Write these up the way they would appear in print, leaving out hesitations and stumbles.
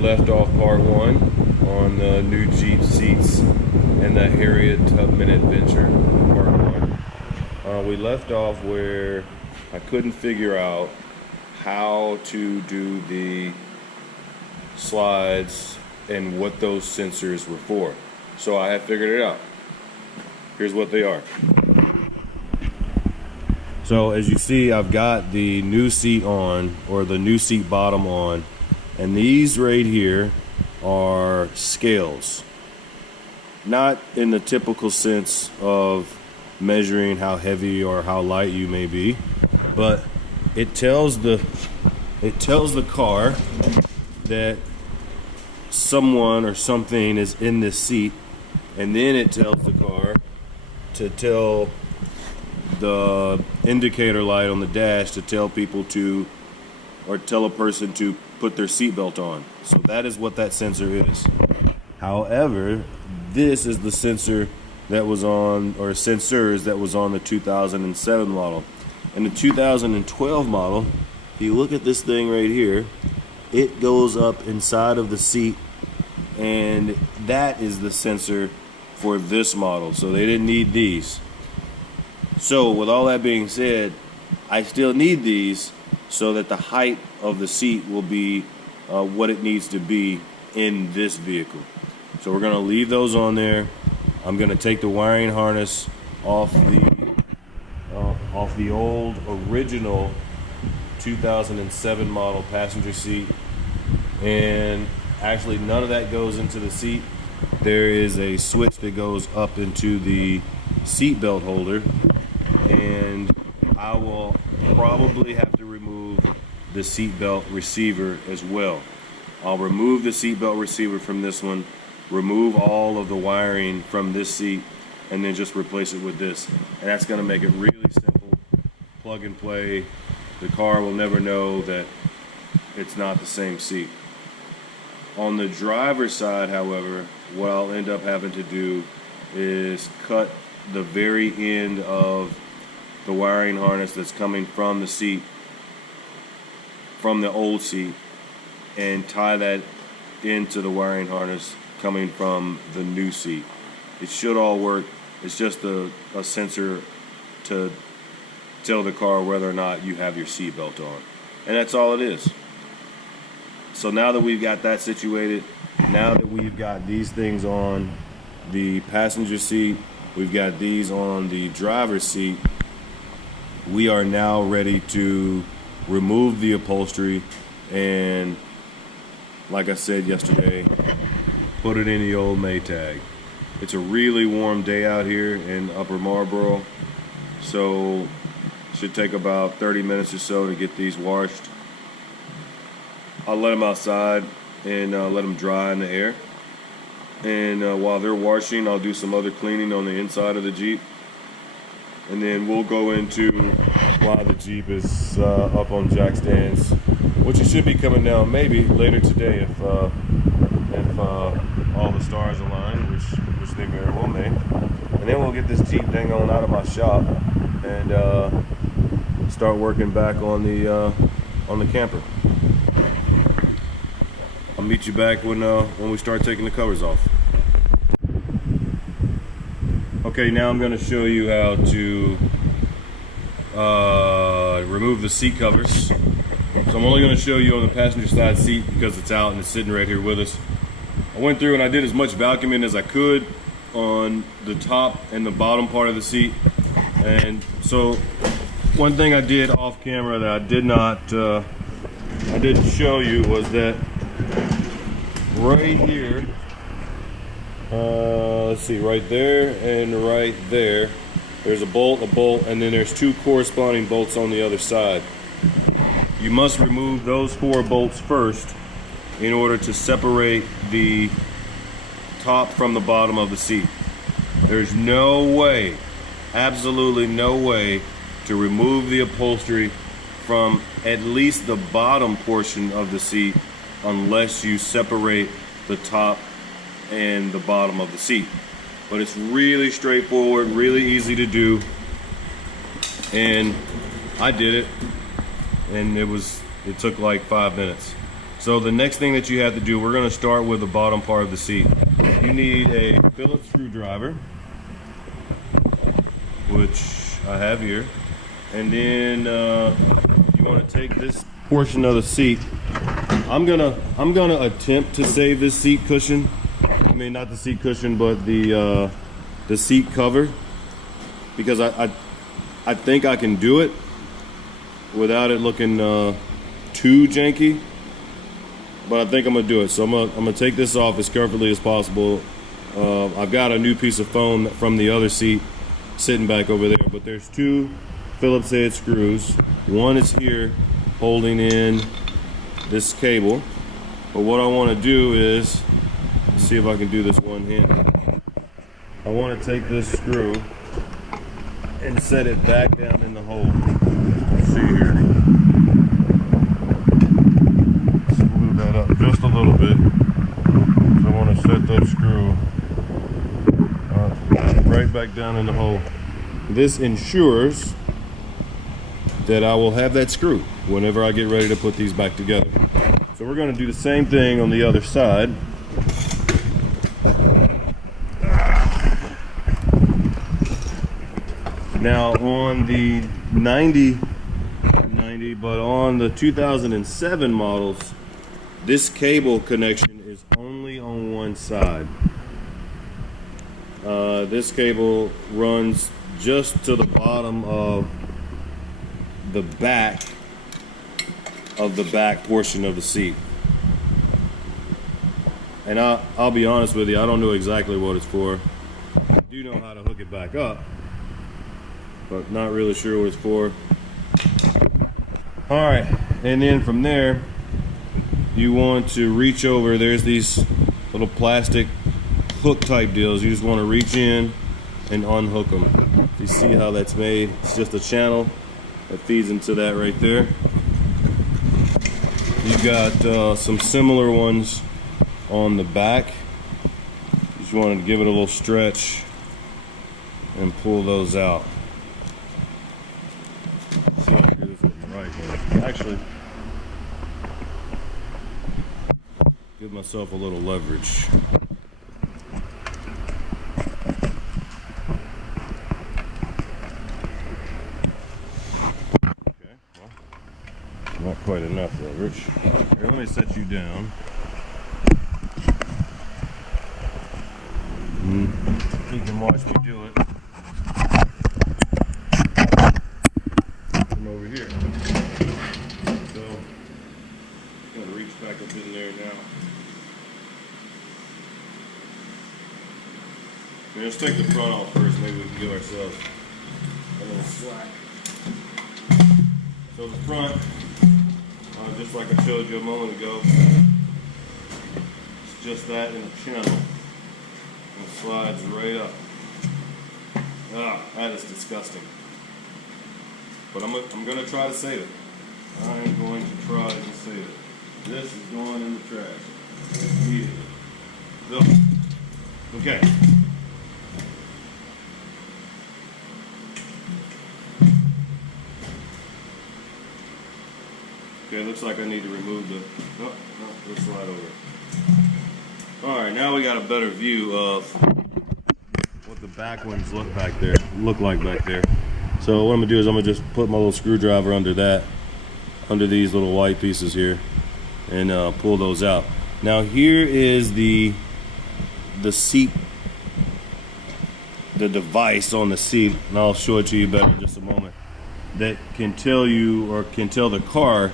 left off part one on the new Jeep seats and the Harriet Tubman adventure, part one. We left off where I couldn't figure out how to do the slides and what those sensors were for. So I have figured it out. Here's what they are. So as you see, I've got the new seat on, or the new seat bottom on, and these right here are scales. Not in the typical sense of measuring how heavy or how light you may be, but it tells the car that someone or something is in this seat, and then it tells the car to tell the indicator light on the dash to tell people to, or tell a person to put their seatbelt on. So that is what that sensor is. However, this is the sensor that was on, or sensors that was on the 2007 model. In the 2012 model, if you look at this thing right here, it goes up inside of the seat, and that is the sensor for this model. So they didn't need these. So with all that being said, I still need these so that the height of the seat will be what it needs to be in this vehicle. So we're going to leave those on there. I'm going to take the wiring harness off the old original 2007 model passenger seat, and actually none of that goes into the seat. There is a switch that goes up into the seat belt holder, and I will probably have to remove the seatbelt receiver as well. I'll remove the seatbelt receiver from this one, remove all of the wiring from this seat, and then just replace it with this. And that's going to make it really simple, plug and play. The car will never know that it's not the same seat. On the driver's side, however, what I'll end up having to do is cut the very end of the wiring harness that's coming from the seat, from the old seat, and tie that into the wiring harness coming from the new seat. It should all work. It's just a sensor to tell the car whether or not you have your seatbelt on. And that's all it is. So now that we've got that situated, now that we've got these things on the passenger seat, we've got these on the driver's seat, we are now ready to remove the upholstery and, like I said yesterday, put it in the old Maytag. It's a really warm day out here in Upper Marlboro, so it should take about 30 minutes or so to get these washed. I'll let them outside and let them dry in the air, and while they're washing, I'll do some other cleaning on the inside of the Jeep, and then we'll go into why the Jeep is up on jack stands, which it should be coming down maybe later today if all the stars align, which they very well may. And then we'll get this Jeep thing on out of my shop and start working back on the camper. I'll meet you back when we start taking the covers off. Okay, now I'm going to show you how to remove the seat covers. So I'm only going to show you on the passenger side seat because it's out and it's sitting right here with us. I went through and I did as much vacuuming as I could on the top and the bottom part of the seat. And so one thing I did off camera that I didn't show you was that right here, let's see, right there and right there, there's a bolt, and then there's two corresponding bolts on the other side. You must remove those 4 bolts first in order to separate the top from the bottom of the seat. There's no way, absolutely no way, to remove the upholstery from at least the bottom portion of the seat unless you separate the top and the bottom of the seat. But it's really straightforward, really easy to do, and I did it, and it took like 5 minutes. So the next thing that you have to do, we're going to start with the bottom part of the seat. You need a Phillips screwdriver, which I have here, and then you want to take this portion of the seat. I'm gonna attempt to save this seat cushion. I mean, not the seat cushion, but the seat cover, because I think I can do it without it looking too janky. But I think I'm gonna do it. So I'm gonna take this off as carefully as possible. I've got a new piece of foam from the other seat sitting back over there, but there's two Phillips head screws. One is here holding in this cable. But what I want to do is, see if I can do this one hand. I want to take this screw and set it back down in the hole. Let's see here. Screw that up just a little bit. So I want to set that screw right back down in the hole. This ensures that I will have that screw whenever I get ready to put these back together. So we're going to do the same thing on the other side. Now on the 90, but on the 2007 models, this cable connection is only on one side. This cable runs just to the bottom of the back portion of the seat. And I'll be honest with you, I don't know exactly what it's for. I do know how to hook it back up, but not really sure what it's for. All right, and then from there, you want to reach over. There's these little plastic hook type deals. You just want to reach in and unhook them. You see how that's made? It's just a channel that feeds into that right there. You've got some similar ones on the back. Just wanted to give it a little stretch and pull those out. Let's see if I can do this with my right hand. Actually, give myself a little leverage. Not quite enough leverage. Here, let me set you down. You can watch me do it. Come over here. So, I'm gonna reach back up in there now. Let's take the front off first. Maybe we can give ourselves a little slack. So the front, just like I showed you a moment ago, it's just that in a channel, and it slides right up. Ah, that is disgusting. But I'm going to try to save it. I am going to try to save it. This is going in the trash immediately. So, okay. Okay, looks like I need to remove the, no, let's slide over. Alright, now we got a better view of what the back ones look like back there. So what I'm gonna do is I'm gonna just put my little screwdriver under that, under these little white pieces here, and pull those out. Now here is the seat, the device on the seat, and I'll show it to you better in just a moment, that can tell you, or can tell the car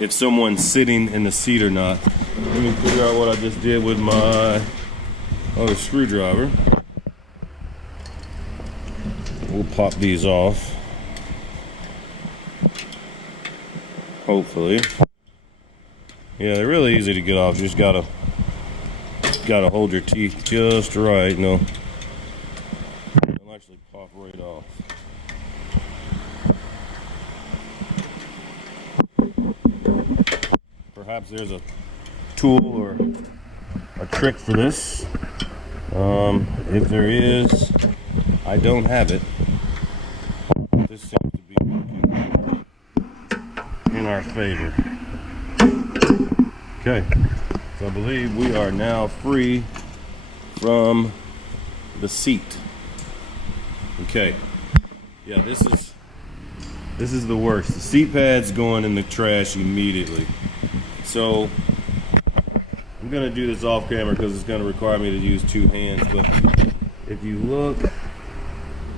if someone's sitting in the seat or not. Let me figure out what I just did with my other screwdriver. We'll pop these off, hopefully. Yeah, they're really easy to get off. You just gotta hold your teeth just right. No, they'll actually pop right off. Perhaps there's a tool or a trick for this. If there is, I don't have it. This seems to be working in our favor. Okay, so I believe we are now free from the seat. Okay, yeah, this is the worst. The seat pad's going in the trash immediately. So I'm gonna do this off camera because it's gonna require me to use two hands. But if you look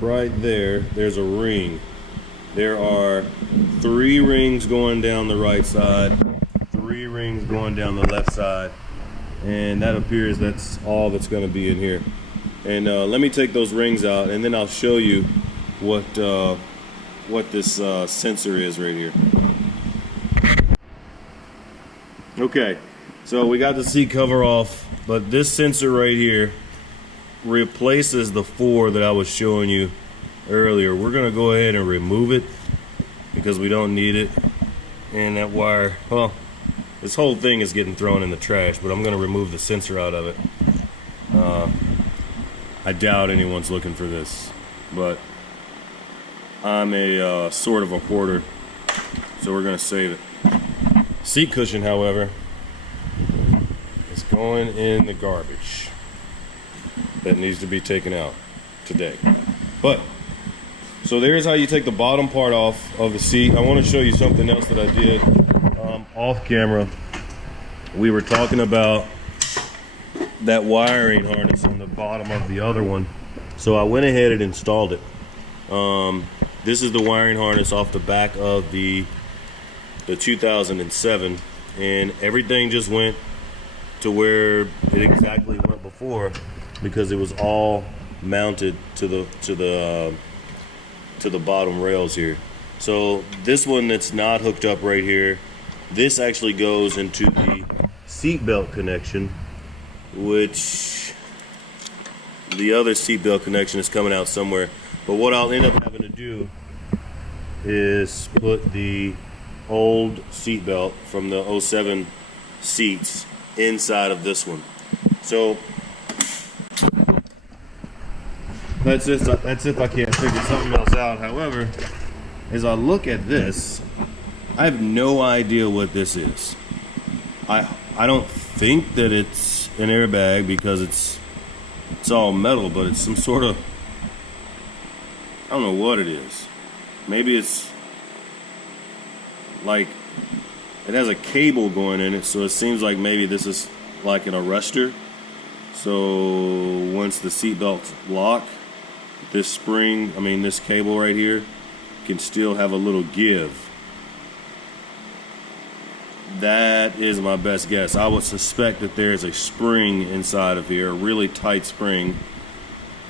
right there, there's a ring. There are 3 rings going down the right side, 3 rings going down the left side, and that appears that's all that's going to be in here. And let me take those rings out, and then I'll show you what this sensor is right here. Okay, so we got the seat cover off, but this sensor right here replaces the 4 that I was showing you earlier. We're going to go ahead and remove it because we don't need it. And that wire, well, this whole thing is getting thrown in the trash, but I'm going to remove the sensor out of it. I doubt anyone's looking for this, but I'm a sort of a hoarder, so we're going to save it. Seat cushion, however, is going in the garbage. That needs to be taken out today. But so there's how you take the bottom part off of the seat. I want to show you something else that I did off camera. We were talking about that wiring harness on the bottom of the other one, so I went ahead and installed it. This is the wiring harness off the back of the 2007, and everything just went to where it exactly went before, because it was all mounted to the bottom rails here. So this one that's not hooked up right here, this actually goes into the seat belt connection, which the other seat belt connection is coming out somewhere. But what I'll end up having to do is put the old seat belt from the 07 seats inside of this one. So that's if I can't figure something else out. However, as I look at this, I have no idea what this is. I don't think that it's an airbag because it's all metal, but it's some sort of, I don't know what it is. Maybe it's like it has a cable going in it, so it seems like maybe this is like an arrestor. So once the seat belts lock, this spring, this cable right here can still have a little give. That is my best guess. I would suspect that there's a spring inside of here, a really tight spring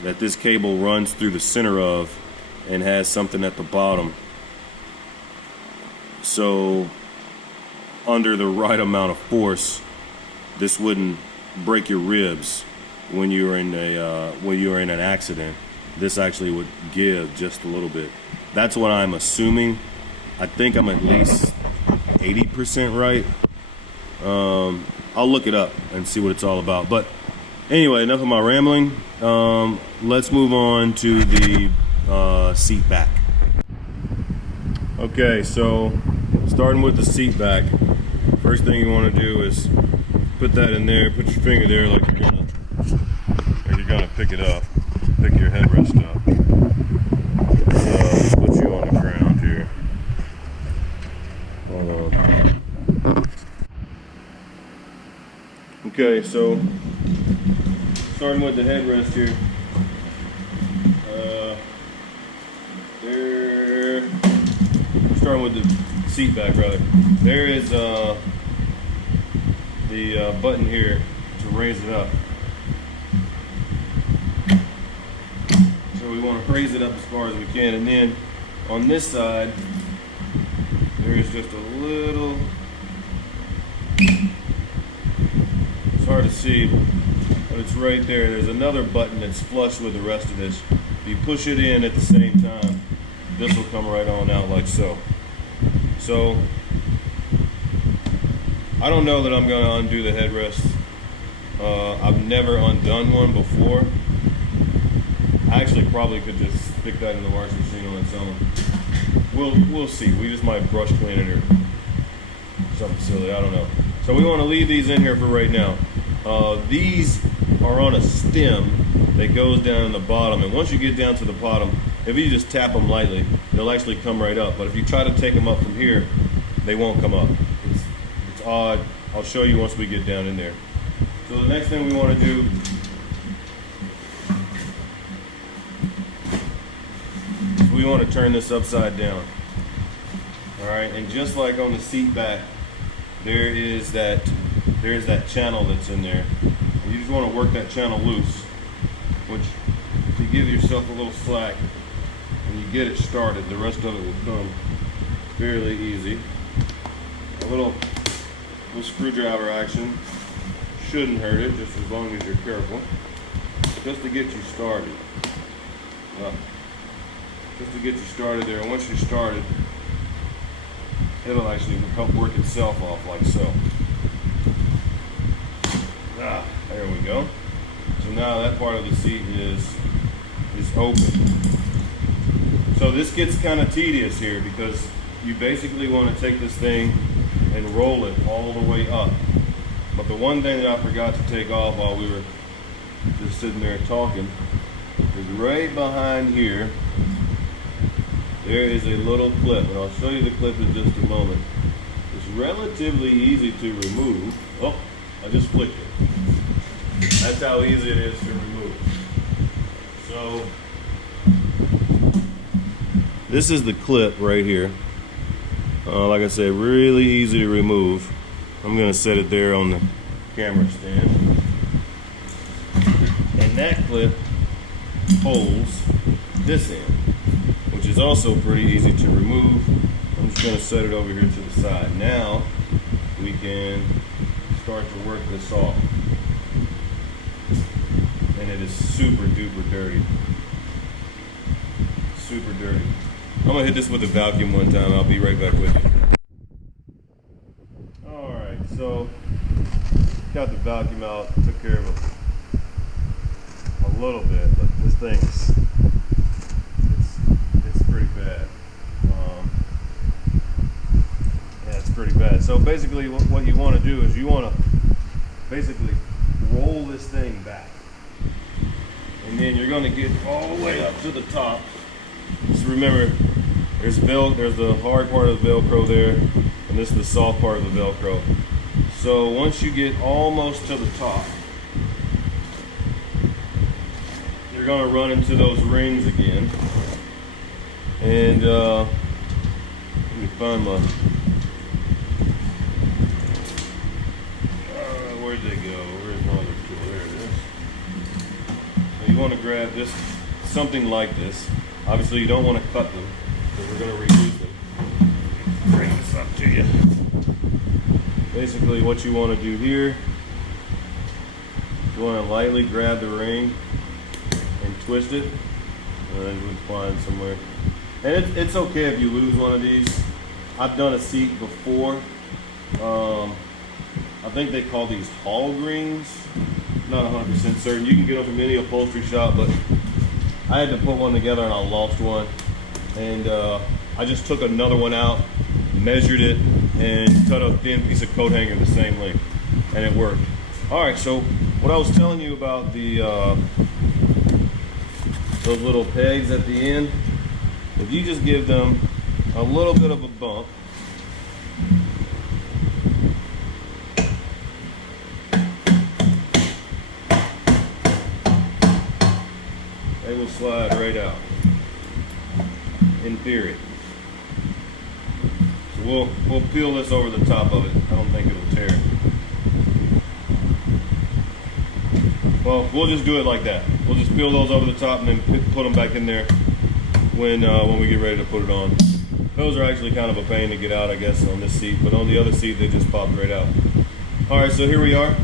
that this cable runs through the center of and has something at the bottom. So under the right amount of force, this wouldn't break your ribs when you were in an accident. This actually would give just a little bit. That's what I'm assuming. I think I'm at least 80% right. I'll look it up and see what it's all about. But anyway, enough of my rambling. Let's move on to the seat back. Okay, so starting with the seat back, first thing you want to do is put that in there. Put your finger there like you're gonna pick it up, pick your headrest up. So put you on the ground here. Hold on. Okay, so starting with the headrest here. Starting with the seat back rather. There is the button here to raise it up. So we want to raise it up as far as we can, and then on this side there is just a little, it's hard to see, but it's right there. There's another button that's flush with the rest of this. If you push it in at the same time, this will come right on out like so. So I don't know that I'm going to undo the headrest. I've never undone one before. I actually probably could just stick that in the washing machine on its own. We'll see. We just might brush clean it or something silly. I don't know. So So we want to leave these in here for right now. These are on a stem that goes down in the bottom, and once you get down to the bottom, if you just tap them lightly, they'll actually come right up. But if you try to take them up from here, they won't come up. It's odd. I'll show you once we get down in there. So the next thing we want to do is we want to turn this upside down. All right, and just like on the seat back, there's that channel that's in there. And you just want to work that channel loose, which if you give yourself a little slack and you get it started, the rest of it will come fairly easy. A little screwdriver action shouldn't hurt it, just as long as you're careful. Just to get you started. Just to get you started there, and once you're started, it'll actually help work itself off like so. There we go. So now that part of the seat is open. So this gets kind of tedious here because you basically want to take this thing and roll it all the way up. But the one thing that I forgot to take off while we were just sitting there talking is right behind here, there is a little clip, and I'll show you the clip in just a moment. It's relatively easy to remove. Oh, I just flicked it. That's how easy it is to remove. So, this is the clip right here. Like I said, really easy to remove. I'm going to set it there on the camera stand. And that clip holds this end, which is also pretty easy to remove. I'm just going to set it over here to the side. Now we can start to work this off. And it is super duper dirty. Super dirty. I'm going to hit this with a vacuum one time. I'll be right back with you. Alright, so got the vacuum out, took care of it a little bit, but this thing's it's pretty bad. Yeah, it's pretty bad. So basically what you want to do is you want to basically roll this thing back. And then you're going to get all the way up to the top. Just remember, there's the hard part of the Velcro there, and this is the soft part of the Velcro. So once you get almost to the top, you're going to run into those rings again. And let me find my... where'd they go? Where's my other tool? There it is. So you want to grab this, something like this. Obviously you don't want to cut them, because we're going to reuse them. Bring this up to you. Basically what you want to do here, you want to lightly grab the ring and twist it, and then we find somewhere. And it's okay if you lose one of these. I've done a seat before. I think they call these hall rings. Not 100% certain. You can get them from any upholstery shop, but I had to put one together and I lost one. And I just took another one out, measured it, and cut a thin piece of coat hanger the same length, and it worked. All right, so what I was telling you about the those little pegs at the end, if you just give them a little bit of a bump, they will slide right out, in theory. So we'll peel this over the top of it. I don't think it'll tear. Well, we'll just do it like that. We'll just peel those over the top and then put them back in there when we get ready to put it on. Those are actually kind of a pain to get out, I guess, on this seat, but on the other seat they just pop right out. All right, so here we are.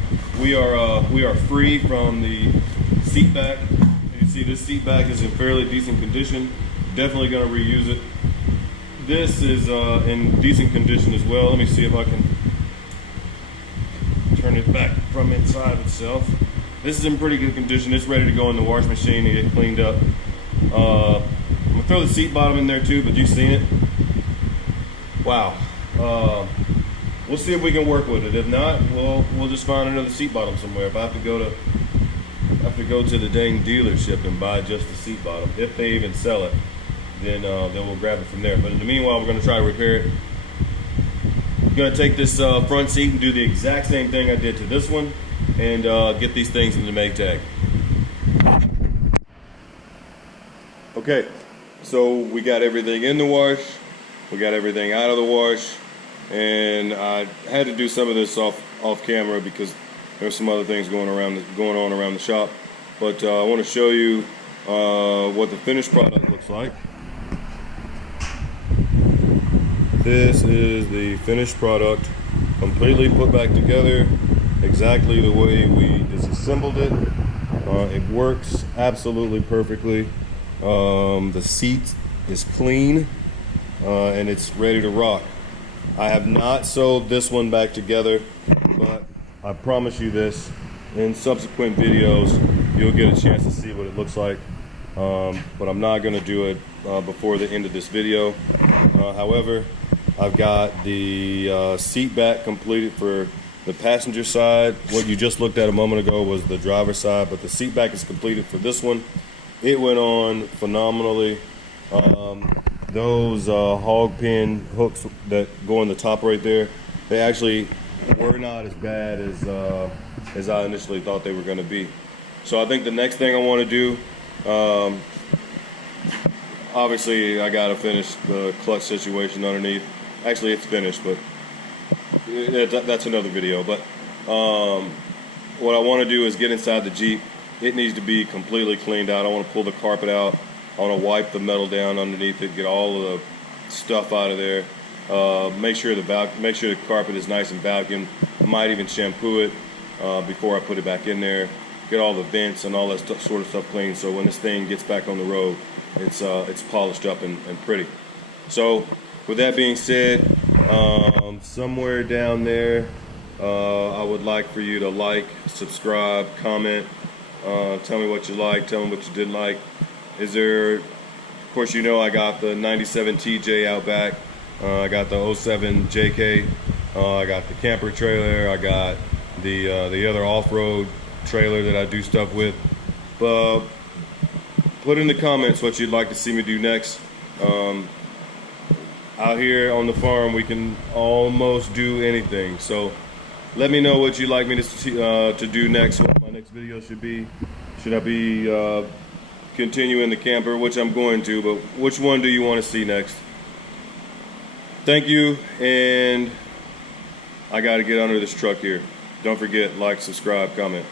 We are free from the seat back. You can see this seat back is in fairly decent condition. Definitely going to reuse it. This is in decent condition as well. Let me see if I can turn it back from inside itself. This is in pretty good condition. It's ready to go in the wash machine to get cleaned up. I'm gonna throw the seat bottom in there too, but you've seen it. Wow. we'll see if we can work with it. If not, we'll just find another seat bottom somewhere. If I have to go to the dang dealership and buy just the seat bottom, if they even sell it, then we'll grab it from there. But in the meanwhile, we're going to try to repair it. I'm going to take this front seat and do the exact same thing I did to this one, and get these things in the make tag. Okay, so we got everything in the wash, we got everything out of the wash, and I had to do some of this off camera because there's some other things going on around the shop. But I want to show you what the finished product looks like. This is the finished product, completely put back together, exactly the way we disassembled it. It works absolutely perfectly. The seat is clean and it's ready to rock. I have not sewed this one back together, but I promise you this, in subsequent videos you'll get a chance to see what it looks like, but I'm not going to do it before the end of this video. However, I've got the seat back completed for the passenger side. What you just looked at a moment ago was the driver's side, but the seat back is completed for this one. It went on phenomenally. Those hog pin hooks that go on the top right there, they actually were not as bad as I initially thought they were going to be. So I think the next thing I want to do, obviously I got to finish the clutch situation underneath. Actually, it's finished, but that's another video. But what I want to do is get inside the Jeep. It needs to be completely cleaned out. I want to pull the carpet out. I want to wipe the metal down underneath it, get all of the stuff out of there. Make sure the carpet is nice and vacuumed. I might even shampoo it before I put it back in there. Get all the vents and all that sort of stuff clean, so when this thing gets back on the road, it's polished up and pretty. So with that being said, somewhere down there, I would like for you to like, subscribe, comment. Tell me what you like, tell me what you didn't like. Of course, you know I got the 97 TJ out back. I got the 07 JK. I got the camper trailer. I got the other off-road trailer that I do stuff with. But put in the comments what you'd like to see me do next. Out here on the farm, we can almost do anything. So let me know what you'd like me to do next. What my next video should be. Should I be continuing the camper, which I'm going to, but which one do you want to see next? Thank you, and I got to get under this truck here. Don't forget, like, subscribe, comment.